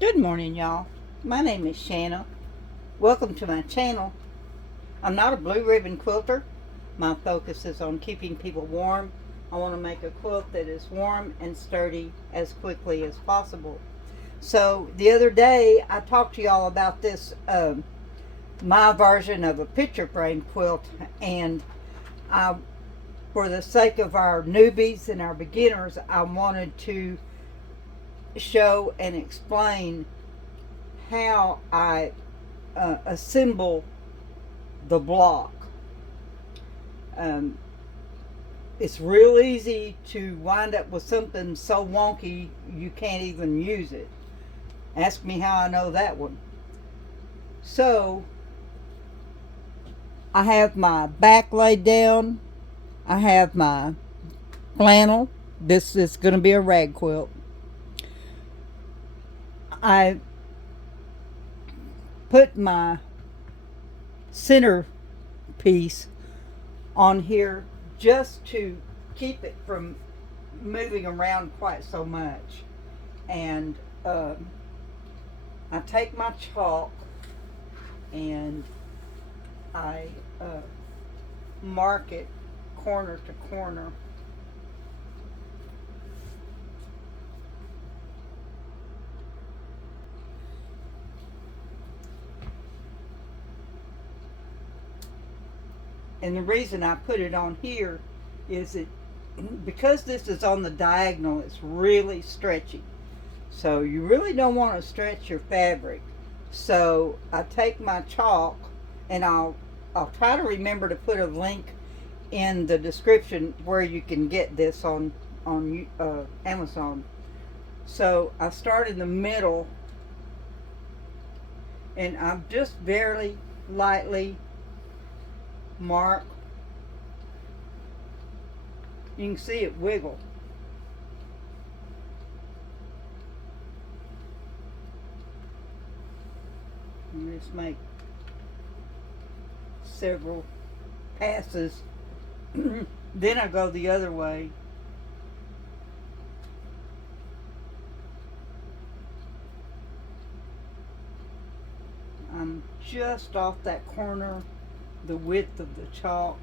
Good morning, y'all. My name is Shanna. Welcome to my channel. I'm not a blue ribbon quilter. My focus is on keeping people warm. I want to make a quilt that is warm and sturdy as quickly as possible. So the other day I talked to y'all about this, my version of a picture frame quilt, and I, for the sake of our newbies and our beginners, I wanted to show and explain how I assemble the block. Um, it's real easy to wind up with something so wonky you can't even use it. Ask me how I know that one. So I have my back laid down. I have my flannel. This is going to be a rag quilt. I put my center piece on here just to keep it from moving around quite so much. And I take my chalk and I mark it corner to corner. And the reason I put it on here is it because this is on the diagonal, it's really stretchy. So you really don't want to stretch your fabric. So I take my chalk and I'll try to remember to put a link in the description where you can get this on Amazon. So I start in the middle and I'm just very lightly mark. You can see it wiggle. And just make several passes. Then I go the other way. I'm just off that corner, the width of the chalk.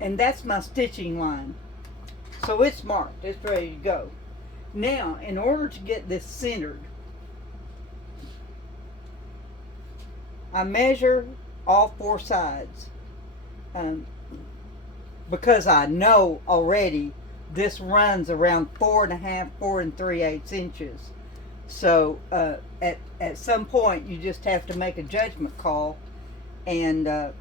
And that's my stitching line. So it's marked, it's ready to go. Now, in order to get this centered, I measure all four sides. Because I know already this runs around 4.5, 4 3/8 inches. So at some point you just have to make a judgment call and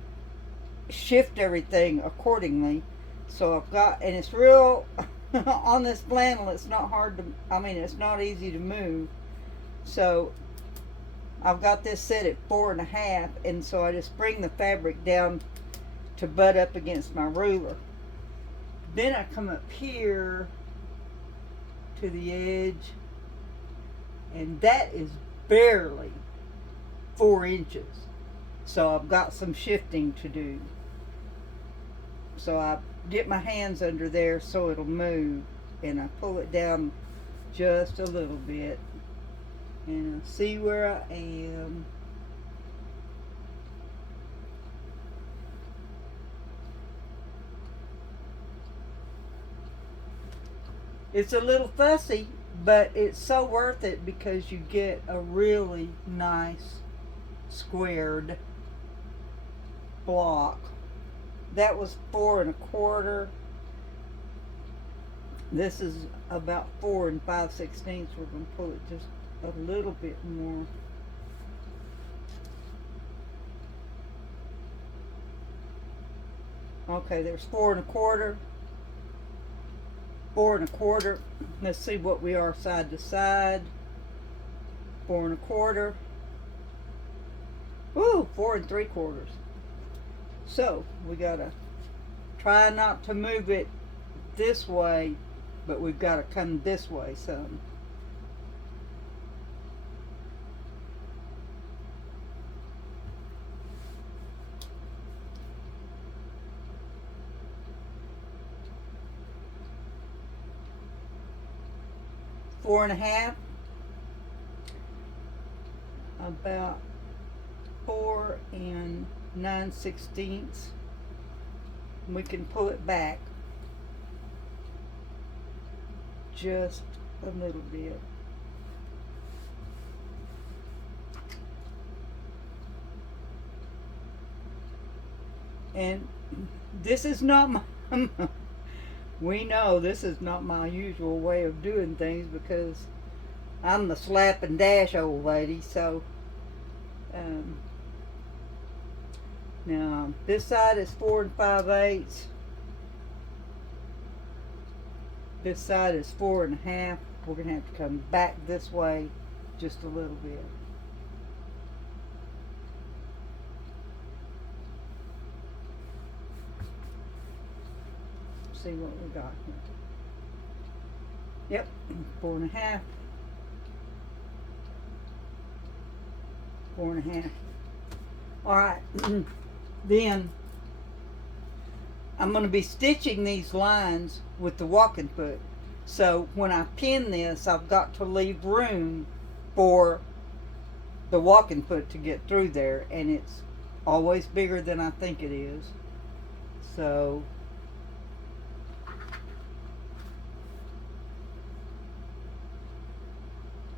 shift everything accordingly. So I've got, and it's real on this flannel, it's not hard to, it's not easy to move. So I've got this set at 4.5, and so I just bring the fabric down to butt up against my ruler. Then I come up here to the edge, and that is barely 4 inches. So I've got some shifting to do. So I get my hands under there so it'll move, and I pull it down just a little bit, and I see where I am. It's a little fussy, but it's so worth it because you get a really nice squared block. That was 4 1/4. This is about 4 5/16. We're going to pull it just a little bit more. Okay, there's 4 1/4. 4 1/4. Let's see what we are side to side. 4 1/4. Ooh, 4 3/4. So we gotta try not to move it this way, but we've got to come this way some. 4.5, about 4 9/16. We can pull it back just a little bit. And this is not my we know this is not my usual way of doing things, because I'm the slap and dash old lady. So now this side is 4 5/8. This side is 4.5. We're gonna have to come back this way just a little bit. See what we got here. Yep, 4.5. 4.5. All right. Then I'm going to be stitching these lines with the walking foot. So when I pin this, I've got to leave room for the walking foot to get through there, and it's always bigger than I think it is. So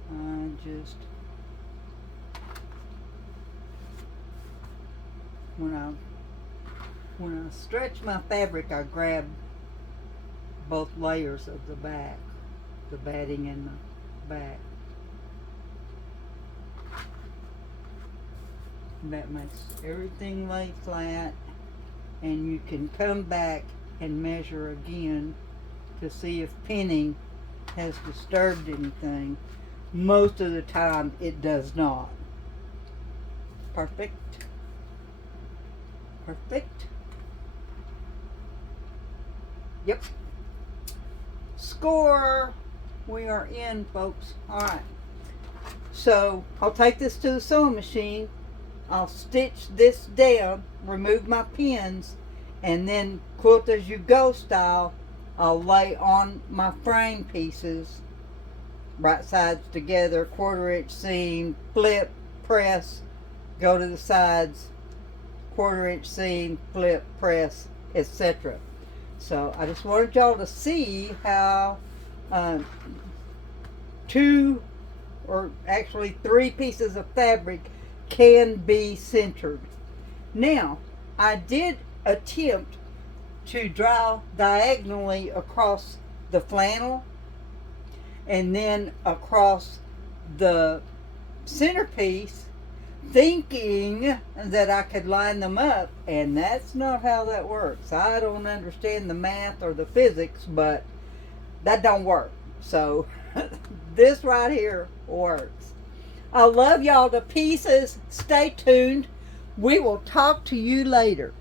I just, when I stretch my fabric, I grab both layers of the back, the batting and the back. That makes everything lay flat, and you can come back and measure again to see if pinning has disturbed anything. Most of the time it does not. Perfect. Perfect. Yep. Score. We are in, folks. Alright. So I'll take this to the sewing machine. I'll stitch this down, remove my pins, and then quilt as you go style, I'll lay on my frame pieces, right sides together, 1/4 inch seam, flip, press, go to the sides, 1/4 inch seam, flip, press, etc. So I just wanted y'all to see how 2 or actually 3 pieces of fabric can be centered. Now, I did attempt to draw diagonally across the flannel and then across the centerpiece, thinking that I could line them up, and that's not how that works. I don't understand the math or the physics, but that don't work. So this right here works. I love y'all to pieces. Stay tuned. We will talk to you later.